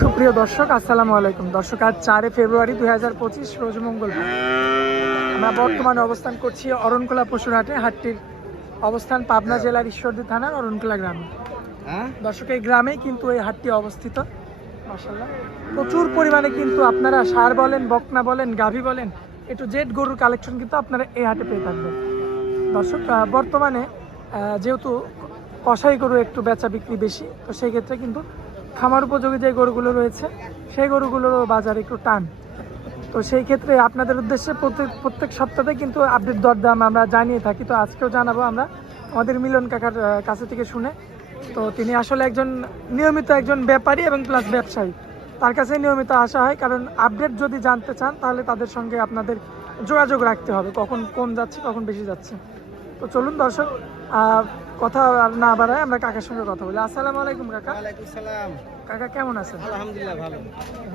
সুপ্রিয় দর্শক আসসালামু আলাইকুম। দর্শক আজ চারে ফেব্রুয়ারি দুই হাজার পঁচিশ রোজ মঙ্গলবার। আমরা বর্তমানে অবস্থান করছি অরণখোলা পশুরহাটে। হাটটির অবস্থান পাবনা জেলার ঈশ্বরদী থানার অরণখোলা গ্রামে। হ্যাঁ? দর্শক এই গ্রামেই কিন্তু এই হাটটি অবস্থিত। মাসাল্লাহ প্রচুর পরিমাণে কিন্তু আপনারা সার বলেন বকনা বলেন গাভী বলেন একটু জেড গরুর কালেকশন কিন্তু আপনারা এই হাটে পেয়ে থাকবেন। দর্শক বর্তমানে যেহেতু কষাই গরু একটু বেচা বিক্রি বেশি তো সেই ক্ষেত্রে কিন্তু খামার উপযোগী যে গরুগুলো রয়েছে, সেই গরুগুলোরও বাজার একটু টান। তো সেই ক্ষেত্রে আপনাদের উদ্দেশ্যে প্রত্যেক প্রত্যেক সপ্তাহে কিন্তু আপডেট দরদাম আমরা জানিয়ে থাকি। তো আজকেও জানাব আমরা আমাদের মিলন কাকার কাছে থেকে শুনে। তো তিনি আসলে একজন নিয়মিত একজন ব্যাপারী এবং প্লাস ব্যবসায়ী। তার কাছে নিয়মিত আসা হয়, কারণ আপডেট যদি জানতে চান, তাহলে তাদের সঙ্গে আপনাদের যোগাযোগ রাখতে হবে। কখন কম যাচ্ছে, কখন বেশি যাচ্ছে। তো চলুন দর্শক কথা আর না বাড়ায় আমরা কাকার সঙ্গে কথা বলি। আসসালামু আলাইকুম কাকা। ওয়ালাইকুম সালাম। কাকা কেমন আছেন? আলহামদুলিল্লাহ ভালো।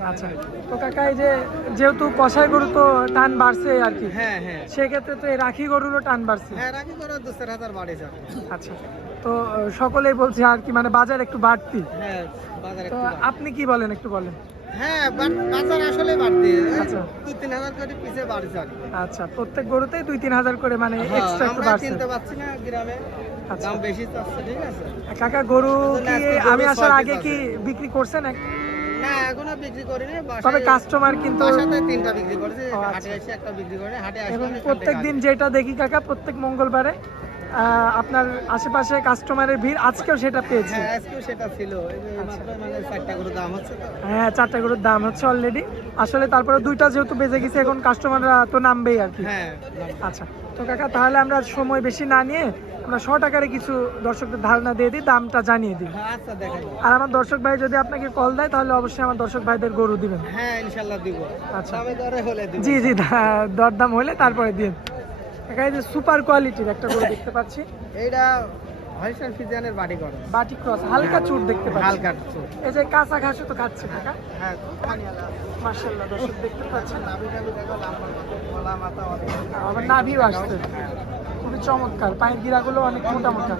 আচ্ছা তো কাকা এই যে যেহেতু কষাই গরু তো টান বাড়ছে আর কি হ্যাঁ হ্যাঁ। সেক্ষেত্রে তো এই রাখি গরুরও টান বাড়ছে। হ্যাঁ রাখি করো দু চার হাজার বাড়ে যাবে। আচ্ছা তো সকলেই বলছে আর কি মানে বাজার একটু বাড়তি। হ্যাঁ বাজারে তো আপনি কি বলেন একটু বলেন। হ্যাঁ বাজার আসলে বাড়তি। আচ্ছা। তিন হাজার করে আচ্ছা প্রত্যেক গরুতেই দুই তিন হাজার করে মানে হ্যাঁ, এক্সট্রা একটু বাড়ছে। কিনতে পারছি না গ্রামে। দাম বেশি চাচ্ছে ঠিক আছে। কাকা গরু কি আমি আসার আগে কি বিক্রি করছেন? না এখনও বিক্রি করিনি। তবে কাস্টমার কিন্তু তিনটা বিক্রি করেছি ও, আচ্ছা। হাটে এসে একটা বিক্রি করে হাটে আসলে প্রত্যেক দিন যেটা দেখি কাকা প্রত্যেক মঙ্গলবারে আপনার আশেপাশে কাস্টমারের ভিড় আজকেও সেটা পেয়েছি। হ্যাঁ আচ্ছা। মানে চারটা হ্যাঁ গরুর দাম হচ্ছে অলরেডি আসলে তারপরে দুইটা যেহেতু বেজে গেছে এখন কাস্টমাররা তো নামবেই আর কি। হ্যাঁ আচ্ছা তো কাকা তাহলে আমরা সময় বেশি না নিয়ে আমরা শর্ট আকারে কিছু দর্শকদের ধারণা দিয়ে দিই দামটা জানিয়ে দিই। আচ্ছা দেখাই। আর আমার দর্শক ভাই যদি আপনাকে কল দেয় তাহলে অবশ্যই আমার দর্শক ভাইদের গরু দিবেন। হ্যাঁ দিব। আচ্ছা। হলে দিব। জি জি দরদাম হলে তারপরে দিন এখানে যে সুপার কোয়ালিটির একটা গরু দেখতে পাচ্ছি। এইটা হরিশান ফিজিয়ানের বাটি ক্রস বাটি ক্রস হালকা চুট দেখতে পাচ্ছি। হালকা চোখ। এই যে কাঁচা ঘাসও তো খাচ্ছে কাকা হ্যাঁ মাশাআল্লাহ দর্শক দেখতে পাচ্ছেন। নাভি টাভি দেখো, লাম্বা গলা, মাথা অনেক। আবার নাভিও আসছে। খুবই চমৎকার। পায়ের গিরাগুলো অনেক মোটা মোটা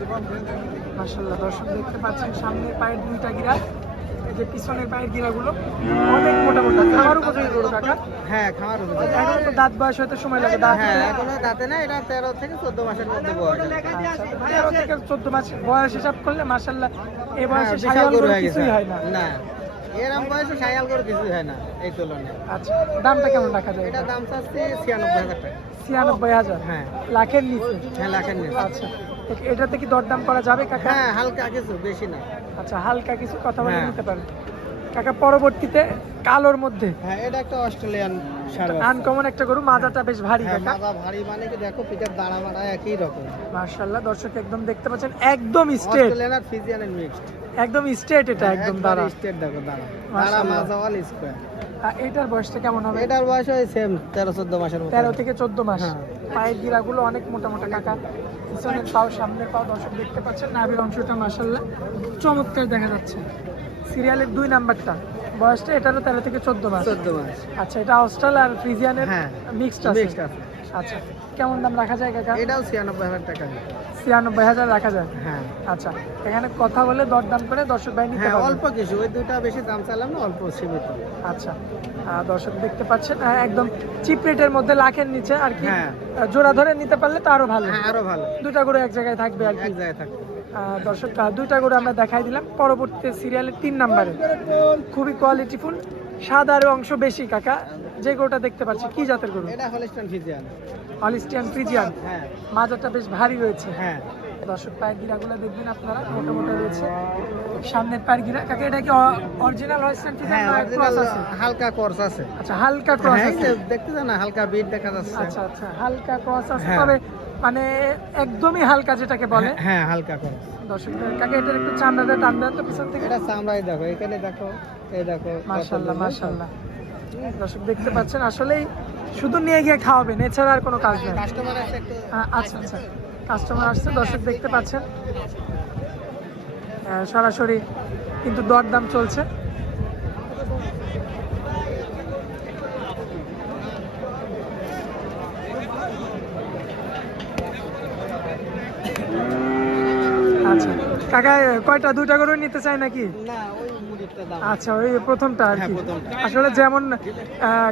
মাশাআল্লাহ দর্শক দেখতে পাচ্ছেন সামনে পায়ের দুইটা গিরা। যে পিছনের পায়ের গিরাগুলো অনেক মোটা মোটা খাওয়ার উপযোগী গরু কাকা হ্যাঁ খাওয়ার উপযোগী। এখন তো দাঁত বয়স হতে সময় লাগে দাঁত হ্যাঁ এখনও দাঁতে না এটা তেরো থেকে চোদ্দ মাসের মধ্যে বয়স আচ্ছা, তেরো থেকে চোদ্দ মাস বয়স হিসাব করলে মাশাআল্লাহ এই বয়সে হ্যাঁ, বিশাল গরু হয়ে গেছে। কিছুই হয় না। না। এরম বয়সে সায়াল করে কিছু হয় না এই তুলনায়। আচ্ছা দামটা কেমন রাখা যায় এটা দাম চাচ্ছি ছিয়ানব্বই হাজার টাকা। ছিয়ানব্বই হাজার? হ্যাঁ। লাখের নিচে? হ্যাঁ লাখের নিচে। আচ্ছা এটাতে কি দরদাম করা যাবে কাকা? হ্যাঁ হালকা কিছু বেশি না। আচ্ছা হালকা কিছু কথা বলে হ্যাঁ। নিতে পারেন কাকা পরবর্তীতে কালোর মধ্যে। হ্যাঁ এটা একটা অস্ট্রেলিয়ান আনকমন একটা গরু মাজাটা বেশ ভারী হ্যাঁ কাকা। মাজা ভারী মানে কি দেখো পিটার দাঁড়া মারা একই রকম। মাশাআল্লাহ দর্শক একদম দেখতে পাচ্ছেন একদম স্ট্রেট অস্ট্রেলিয়ান আর ফিজিয়ানের মিক্সড একদম স্ট্রেট এটা একদম দাঁড়া। স্টেট দেখো দাঁড়া। দাঁড়া মাজা অল স্কোয়ার এটার বয়সটা কেমন হবে? এটার বয়স ওই সেম তেরো চোদ্দ মাসের মতো। তেরো থেকে চোদ্দ মাস। হ্যাঁ। পায়ের গিরাগুলো অনেক মোটা মোটা কাকা। পিছনের পাও সামনের পাও দর্শক দেখতে পাচ্ছেন নাভির অংশটা মাসাল্লাহ চমৎকার দেখা যাচ্ছে। সিরিয়ালের দুই নাম্বারটা। বয়সটা এটারও তেরো থেকে চোদ্দ মাস। চোদ্দ মাস। আচ্ছা এটা অস্ট্রাল আর ফ্রিজিয়ানের হ্যাঁ, মিক্সড আছে। মিক্সড আছে। আচ্ছা কেমন দাম রাখা যায় কাকা? এটাও ছিয়ানব্বই হাজার টাকা। ছিয়ানব্বই হাজার রাখা যায়? হ্যাঁ। আচ্ছা এখানে কথা বলে দরদাম করে দর্শক ভাই নিতে হ্যাঁ অল্প কিছু ওই দুটা বেশি দাম চাইলাম না অল্প সীমিত। আচ্ছা দর্শক দেখতে পাচ্ছেন একদম চিপ রেটের মধ্যে লাখের নিচে আর কি হ্যাঁ। জোড়া ধরে নিতে পারলে তো আরও ভালো। হ্যাঁ আরও ভালো। দুটা গরু এক জায়গায় থাকবে আর কি। এক জায়গায় থাকবে। দর্শক দুইটা গরু আমরা দেখাই দিলাম। পরবর্তী সিরিয়ালের তিন নাম্বারে খুবই কোয়ালিটিফুল সাদার অংশ বেশি কাকা। যে গরুটা দেখতে পাচ্ছি কি জাতের গরু? এটা হলিস্টান ফিজিয়ান হলিস্টিয়ান ফ্রিজিয়ান হ্যাঁ। মাজারটা বেশ ভারী রয়েছে। হ্যাঁ। দর্শক পায়ের গিরাগুলো দেখবেন আপনারা মোটা মোটা রয়েছে। সামনের পায়ের গিরা কাকে এটা কি অরিজিনাল হলিস্টিয়ান হ্যাঁ ফ্রিজিয়ান ক্রস আছে? হালকা কোর্স আছে। আচ্ছা হালকা ক্রস হ্যাঁ, আছে। দেখতে না হালকা বিট দেখা যাচ্ছে। আচ্ছা আচ্ছা হালকা ক্রস আছে। হ্যাঁ। তবে মানে একদমই হালকা যেটাকে বলে। হ্যাঁ, হ্যাঁ হালকা কোর্স দর্শক কাকে এটার একটু চামড়াটা টান দেন তো পিছন থেকে। এটা চামড়াই দেখো এখানে দেখো এই দেখো দূর, মাশাল্লাহ দর্শক দেখতে পাচ্ছেন আসলেই শুধু নিয়ে গিয়ে খাওয়াবেন এছাড়া আর কোনো কাজ নেই। আচ্ছা আচ্ছা। কাস্টমার আসছে দর্শক দেখতে পাচ্ছেন। সরাসরি কিন্তু দরদাম চলছে। আচ্ছা। কাকা কয়টা? দুইটা করে নিতে চাই নাকি? না ওই আচ্ছা ওই প্রথমটা আর হ্যাঁ, কি। আসলে যেমন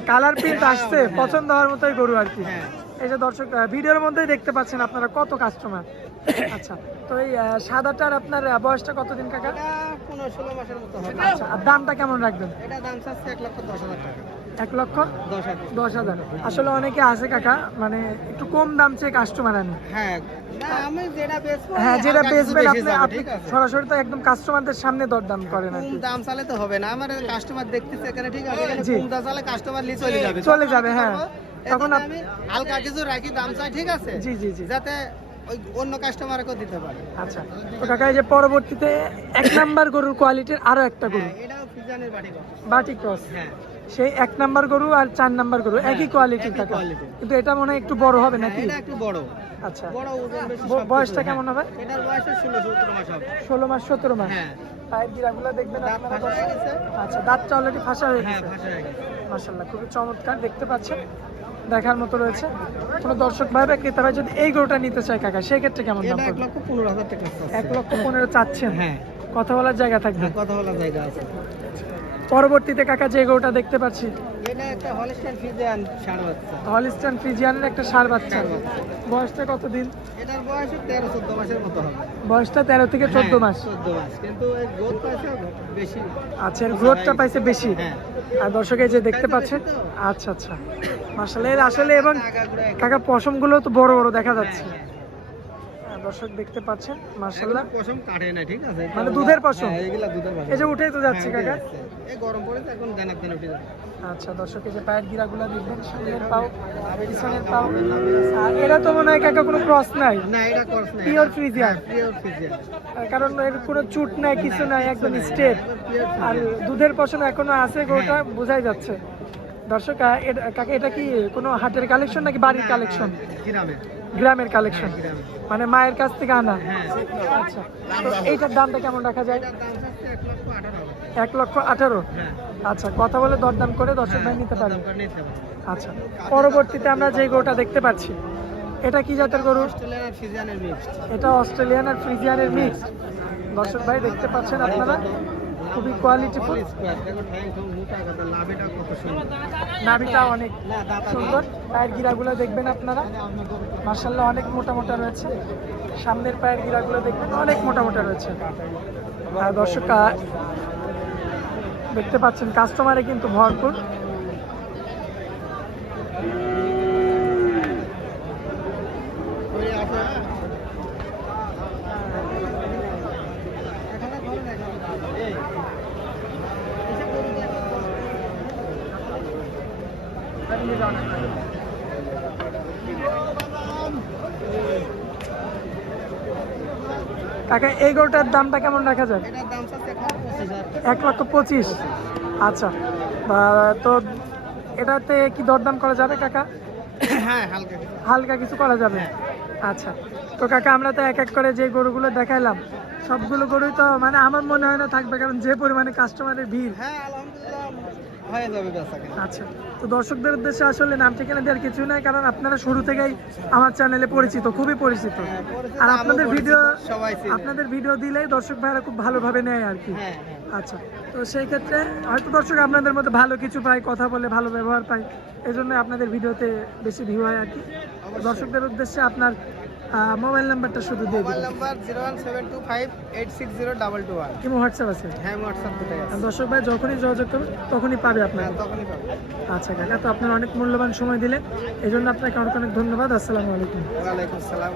কালার প্রিন্ট আসছে পছন্দ হওয়ার মতোই গরু আর কি। হ্যাঁ। এই যে দর্শক ভিডিওর মধ্যেই দেখতে পাচ্ছেন আপনারা কত কাস্টমার আচ্ছা তো এই সাদাটার আপনার বয়সটা কতদিন কাকা? পনেরো ষোলো মাসের মতো হবে। আচ্ছা আর দামটা কেমন রাখবেন? এটা দাম চাচ্ছে এক লক্ষ দশ হাজার টাকা। এক লক্ষ? দশ হাজার। আসলে অনেকে আছে কাকা মানে একটু কম দাম চেয়ে কাস্টমার আনে হ্যাঁ হ্যাঁ যেটা বেচবেন আপনি আপনি সরাসরি তো একদম কাস্টমারদের সামনে দরদাম করেন আর দাম চালে তো হবে না আমার কাস্টমার দেখতেছে এখানে ঠিক আছে? কম দাম চালে কাস্টমার নিয়ে চলে যাবে। চলে যাবে, হ্যাঁ। তখন আমি হালকা কিছু রাখি দাম চাই ঠিক আছে? জি জি জি। যাতে ওই অন্য কাস্টমারকেও দিতে পারে। আচ্ছা। তো কাকা এই যে পরবর্তীতে এক নাম্বার গরুর কোয়ালিটির আরও একটা গরু। হ্যাঁ, এটাও ফিজানের। বাটি ক্রস হ্যাঁ। সেই এক নাম্বার গরু আর চার নাম্বার গরু একই কোয়ালিটির একই কাকা quality। কিন্তু এটা মনে হয় একটু বড় হবে নাকি? এটা একটু বড়। আচ্ছা। বড় ওজন বেশি বয়সটা হ্যাঁ। কেমন হবে? এটার বয়স ষোলো সতেরো মাস হবে। ষোলো মাস সতেরো মাস? হ্যাঁ। পায়ের গিরাগুলো দেখবেন আপনারা হয়ে আচ্ছা দাঁতটা অলরেডি ফাঁসা হয়ে হ্যাঁ গেছে। ফাঁসা হয়ে গেছে। মাশাল্লাহ খুবই চমৎকার দেখতে পাচ্ছেন? দেখার মতো রয়েছে। কোনো দর্শক ভাই বা ক্রেতা ভাই যদি এই গরুটা নিতে চায় কাকা সেই ক্ষেত্রে কেমন দাম এটা এক লক্ষ পনেরো হাজার টাকা চাচ্ছে। এক লক্ষ পনেরো চাচ্ছেন? হ্যাঁ। কথা বলার জায়গা থাকবে? হ্যাঁ, কথা বলা জায়গা আছে। পরবর্তীতে কাকা যে গরুটা দেখতে পাচ্ছি। হলিস্টান ফ্রিজিয়ানের একটা সার বাচ্চা। বয়সটা কতদিন? এটার বয়স তেরো চোদ্দ মাসের মতো হবে। বয়সটা তেরো থেকে চোদ্দ হ্যাঁ, মাস। চোদ্দ মাস। কিন্তু গ্রোথ পাইছে বেশি। আচ্ছা এর গ্রোথটা পাইছে বেশি? হ্যাঁ। আর দর্শকে যে দেখতে পাচ্ছেন আচ্ছা আচ্ছা। মাসালে আসলে এবং কাকা পশমগুলো তো বড় বড় দেখা যাচ্ছে। হ্যাঁ, দর্শক দেখতে পাচ্ছেন হ্যাঁ। মার্শাল্লাহ পশম কাটে না ঠিক আছে? মানে দুধের পশম? হ্যাঁ, এগুলা দুধের পশম। এই যে উঠেই তো যাচ্ছে হ্যাঁ, কাকা। এই গরম পড়েছে এখন দানার দানা উঠে যাচ্ছে আচ্ছা দর্শক এই যে পায়ের গিরাগুলো দেখবেন সামনের পাও পিছনের পাও। আর এরা তো মনে হয় কাকা কোনো ক্রস নাই। না এটা করছ না Pure Friesian? পিওর ফ্রিজিয়ান কারণ এর কোনো চুট নাই কিছু নাই একদম স্টেট আর দুধের পশম এখনও আছে গরুটা বোঝাই যাচ্ছে। দর্শক এটা- কাকা এটা কি কোনো হাটের কালেকশন নাকি বাড়ির কালেকশন গ্রামে গ্রামের। কালেকশন মানে মায়ের কাছ থেকে আনা। হ্যাঁ। আচ্ছা তো এইটার দামটা কেমন রাখা যায়? এক লক্ষ আঠারো হ্যাঁ। আচ্ছা কথা বলে দরদাম করে দর্শক ভাই নিতে পারেন দরকার নিতে পারে আচ্ছা পরবর্তীতে আমরা যে গরুটা দেখতে পাচ্ছি এটা কি জাতের গরু? এটা অস্ট্রেলিয়ান আর ফ্রিজিয়ানের মিক্স দর্শক ভাই দেখতে পাচ্ছেন আপনারা? খুবই কোয়ালিটি নাভিটা অনেক সুন্দর। পায়ের গিরাগুলো দেখবেন আপনারা। মার্শাল্লা অনেক মোটা মোটা রয়েছে। সামনের পায়ের গিরাগুলো দেখবেন, অনেক মোটা মোটা রয়েছে। দর্শক দেখতে পাচ্ছেন কাস্টমারে কিন্তু ভরপুর ওই আছে এখানে ঘরে দেখো এই এসে গরু দিয়ে কাকা এই গরুটার দামটা কেমন রাখা যায়। এক লক্ষ পঁচিশ। আচ্ছা তো এটাতে কি দরদাম করা যাবে কাকা? হ্যাঁ হালকা কিছু। করা যাবে? আচ্ছা তো কাকা আমরা তো এক এক করে যে গরুগুলো দেখাইলাম সবগুলো গরুই তো মানে আমার মনে হয় না থাকবে কারণ যে পরিমাণে কাস্টমারের ভিড় হ্যাঁ হয়ে যাবে আচ্ছা তো দর্শকদের উদ্দেশ্যে আসলে নাম ঠিকানা দেওয়ার কিছু নাই কারণ আপনারা শুরু থেকেই আমার চ্যানেলে পরিচিত খুবই পরিচিত। হ্যাঁ, আর আপনাদের ভিডিও আপনাদের ভিডিও দিলেই দর্শক ভাইরা খুব ভালোভাবে নেয় আর কি। হ্যাঁ হ্যাঁ। আচ্ছা তো সেই ক্ষেত্রে হয়তো দর্শক আপনাদের মধ্যে ভালো কিছু পায় কথা বলে ভালো ব্যবহার পায় এই জন্য আপনাদের ভিডিওতে বেশি ভিউ হয় আর কি। দর্শকদের উদ্দেশ্যে আপনার মোবাইল নাম্বারটা শুধু দিয়ে mobile number zero one seven two five eight six zero double two one কিমো WhatsApp আছে? হ্যাঁ হোয়াটসঅ্যাপ কোথায় আছে। দর্শক ভাই যখনই যোগাযোগ করবে তখনই পাবে আপনি হ্যাঁ তখনই পাবে। আচ্ছা কাকা তো আপনার অনেক মূল্যবান সময় দিলেন। এই জন্য আপনাকে অনেক অনেক ধন্যবাদ। আসসালামু আলাইকুম। ওয়ালাইকুম আসসালাম